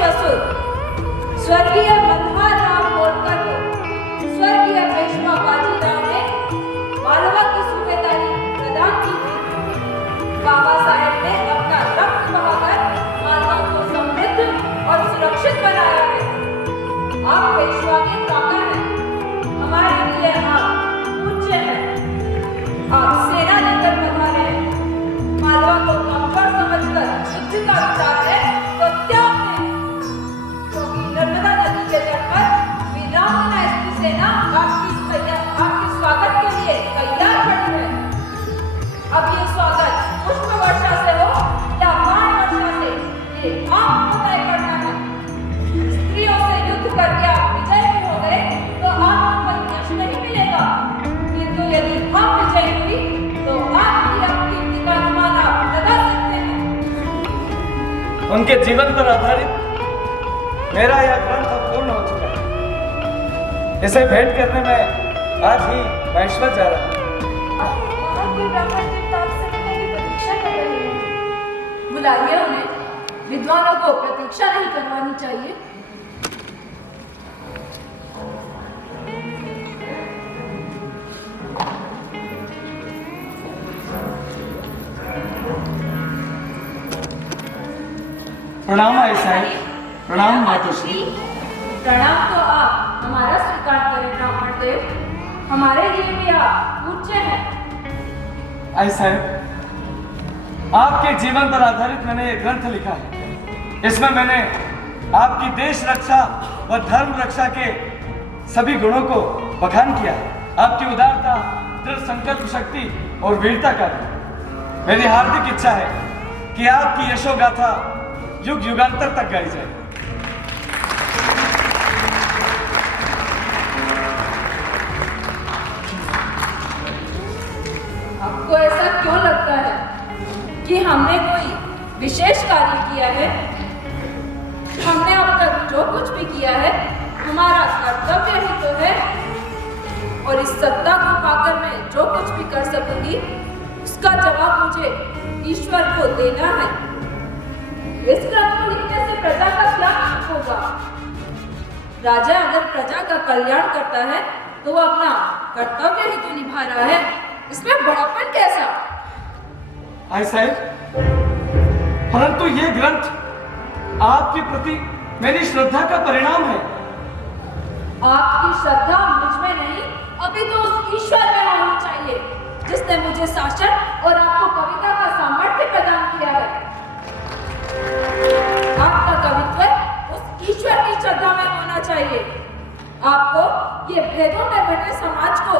ससुर स्वर्गीय मल्हार राव होलकर को स्वर्गीय पेशवा बाजीराव ने मालवा की सूबेदारी प्रदान की थी। बाबा साहेब ने अपना रक्त बहाकर मालवा को समृद्ध और सुरक्षित बनाया है। आप पेशवा के काका हैं, हमारे लिए आप पूज्य हैं। आप सेना लेकर पधारे हैं। मालवा को कमजोर समझकर युद्ध का विचार है तो त्याग दें, क्योंकि नर्मदा नदी के तट पर वीरांगना स्त्री सेना आपके स्वागत के लिए तैयार खड़ी है। अब ये स्वागत पुष्प वर्षा से हो या बाण वर्षा से, ये आपको तय करना है। स्त्रियों से युद्ध करके आप विजय भी हो गए तो आपको कोई यश नहीं मिलेगा, किंतु यदि हम विजय हुई तो आपकी अपकीर्ति का अनुमान आप लगा सकते हैं। उनके जीवन पर आधारित मेरा यह ग्रंथ अब पूर्ण हो चुका है। इसे भेंट करने में आज ही वैश्वत जा रहा हूँ। बुलाइए उन्हें, विद्वानों को प्रतीक्षा नहीं करवानी चाहिए। प्रणाम आई साहब। प्रणाम मातोश्री। प्रणाम तो आप हमारा स्वीकार करें ब्राह्मण देव, हमारे लिए भी आप पूज्य हैं। आई साहब, आपके जीवन पर आधारित मैंने ये ग्रंथ लिखा है। इसमें मैंने आपकी देश रक्षा व धर्म रक्षा के सभी गुणों को बखान किया है। आपकी उदारता, दृढ़ संकल्प शक्ति और वीरता का भी। मेरी हार्दिक इच्छा है कि आपकी यशोगाथा युग युगांतर तक गाई जाए। आपको ऐसा क्यों लगता है कि हमने कोई विशेष कार्य किया है? हमने अब तक जो कुछ भी किया है हमारा कर्तव्य ही तो है, और इस सत्ता को पाकर मैं जो कुछ भी कर सकूंगी उसका जवाब मुझे ईश्वर को देना है। इस ग्रंथ को लिखने से प्रजा का क्या लाभ होगा? राजा अगर प्रजा का कल्याण करता है तो वो अपना कर्तव्य ही तो निभा रहा है, इसमें बड़ापन कैसा? आई साहब, परंतु ये ग्रंथ आपके प्रति मेरी श्रद्धा का परिणाम है। आपकी श्रद्धा मुझ में नहीं, अभी तो उस ईश्वर में होनी चाहिए जिसने मुझे शासन और आपको कविता का सामर्थ्य प्रदान किया है। आपका कवित्व उस ईश्वर की श्रद्धा में होना चाहिए। आपको ये भेदों में बटे समाज को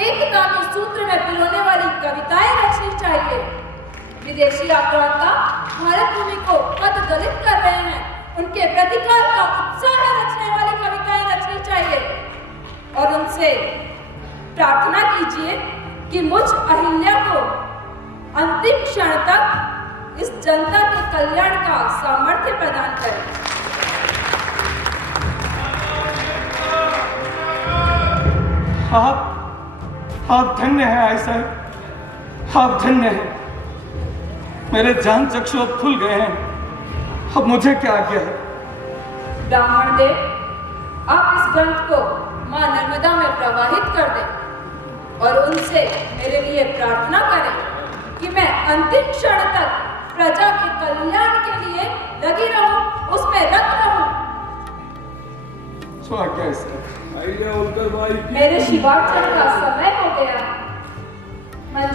एकता के सूत्र में पिरोने वाली कविताएं रचनी चाहिए। विदेशी आक्रांता भारत भूमि को पददलित कर रहे हैं, उनके प्रतिकार का उत्साह रचने वाली कविताएं रचनी चाहिए। और उनसे प्रार्थना कीजिए कि मुझ अहिल्या को अंतिम क्षण तक इस जनता के कल्याण का सामर्थ्य प्रदान करें। आप धन्य हैं आई साहब, आप धन्य हैं। मेरे जान चक्षु अब खुल गए हैं। अब मुझे क्या आज्ञा है? ब्राह्मण देव, आप इस ग्रंथ को मां नर्मदा में प्रवाहित कर दें और उनसे मेरे लिए प्रार्थना करें कि मैं अंतिम क्षण तक प्रजा के कल्याण के लिए लगी रहूं, उसमें रत रहूं। क्या मेरे शिवार्चन का समय हो गया।